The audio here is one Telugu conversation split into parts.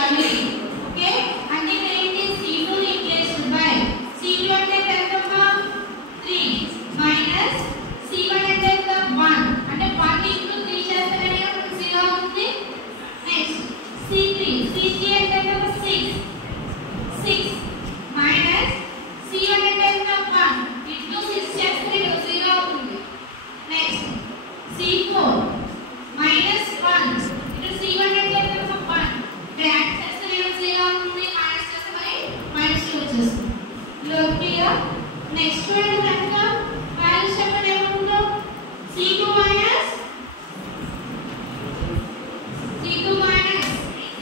చేయాలి. ఓకే అంటే ఏంటి C2 రీప్లేస్డ్ బై C2 అంటే ఎంతమ్మా 3 మైనస్ C1 అంటే ఎంత 1 అంటే 1 ఇంటూ 3 చేస్తేనే మనకు 0 అవుతుంది. నెక్స్ట్ C3 అంటే ఎంత 6 మైనస్ C1 అంటే ఎంత 1 ఇంటూ 6 చేస్తే 0 అవుతుంది. Next C4 minus 1 into C1 అంటే ఎంత 1 యాడ్ చేస్తే 0 అవుతుంది. మైనస్ చేస్తే మరి మైనస్ 2 వచ్చేస్తుంది. ఇలా క్లియర్. నెక్స్ట్ చూడండి కనుక వాల్యూస్ చెప్పండి ఏమవుతుందో C2 మైనస్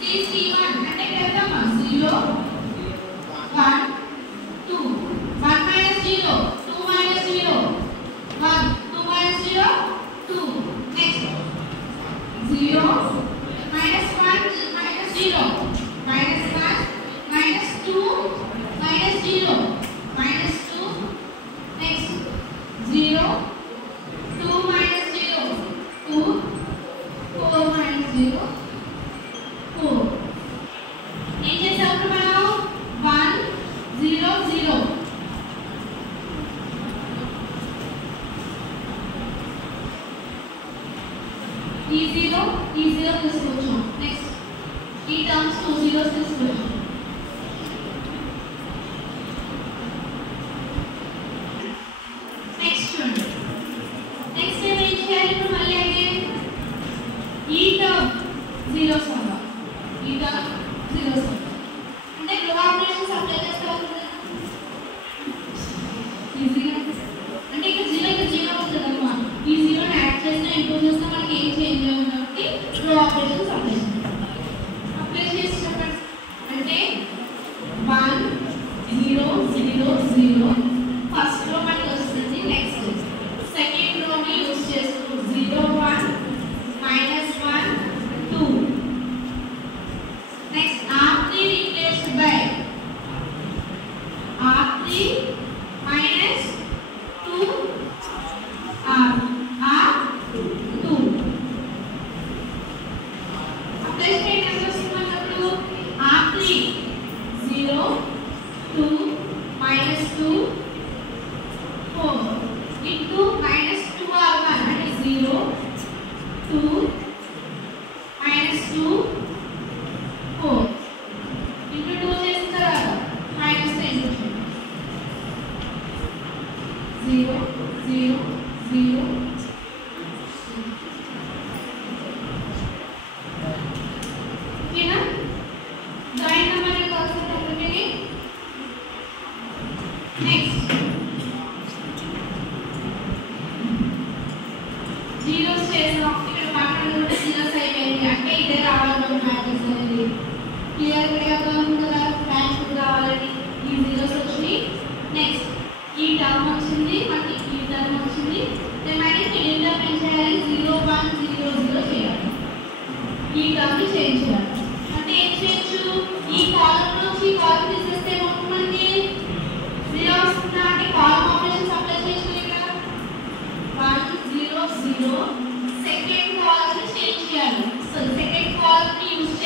3C1 అంటే ఎంత 0 1 2 1 minus 0 2 minus 0 1 2 minus 0 2 next 0 minus 1 minus 0 minus 1 minus 2 minus 0 minus 2 next 0 2 minus 0 2 4 minus 0 4 ఏం చేసాం మనం 1 0 0 E0 తీసుకొచ్చాం. నెక్స్ట్ ఈ టర్మ్స్ 2 zeros తీసుకొచ్చాం. నెక్స్ట్ చూడండి నెక్స్ట్ ఏం చేయాలి ఇప్పుడు మళ్ళీ అగైన్ ఈ టర్మ్ zeros అవ్వాలి. ఈ టర్మ్ zeros అవ్వాలి అంటే గ్రో ఆపరేషన్స్ అప్లై చేస్తాం ఈజీగా అంటే ఇక్కడ 0 కి 0 వస్తుంది అన్నమాట. ఈ 0 ని యాడ్ చేస్తే ఇంటూ చేస్తే మనకి ఏం చేంజ్ అవ్వదు కాబట్టి గ్రో ఆపరేషన్స్ అప్లై చేసి చెప్పండి అంటే 1 0 0 0 ఫస్ట్ రో మనకి వస్తుంది. నెక్స్ట్ సెకండ్ రో ని యూస్ చేస్తూ 0 1 minus 1 2 next R3 replaced by R3 minus 2 R2 apply state ఎంత వస్తున్నప్పుడు R3 0 2 minus 2 4 into minus 2 R1 అంటే 0 2 minus 2 4 into 2 చేసిన తర్వాత minus 10 0 0 0 ఓకేనా జాయిన్ నెంబర్ కాన్సెప్ట్ ఒకటి. నెక్స్ట్ జీరోస్ చేసాం. ఇక్కడ పక్కన కూడా జీరోస్ అయిపోయింది అంటే ఇదే రావాలి మనం మ్యాట్రిక్స్ అనేది క్లియర్ గా ఉంది కదా. ర్యాంక్ రావాలని ఈ జీరోస్ వచ్చినాయి. నెక్స్ట్ ఈ టర్మ్ వచ్చింది మనకి ఈ టర్మ్ వచ్చింది. మళ్ళీ మిడిల్ టర్మ్ ఏం చేయాలి 0 1 0 0 చేయాలి. ఈ టర్మ్ ని చేంజ్ చేయాలి అంటే ఏం చేయొచ్చు ఈ కాలమ్ నుంచి ఈ కాలమ్ తీసేస్తే మొత్తం మనకి 0 వస్తుందా అంటే కాలమ్ ఆపరేషన్స్ అప్లై చేయాలి ఇక్కడ 1 0 0 సెకండ్ కాలమ్ ని చేంజ్ చేయాలి. సో సెకండ్ కాలమ్ ని యూస్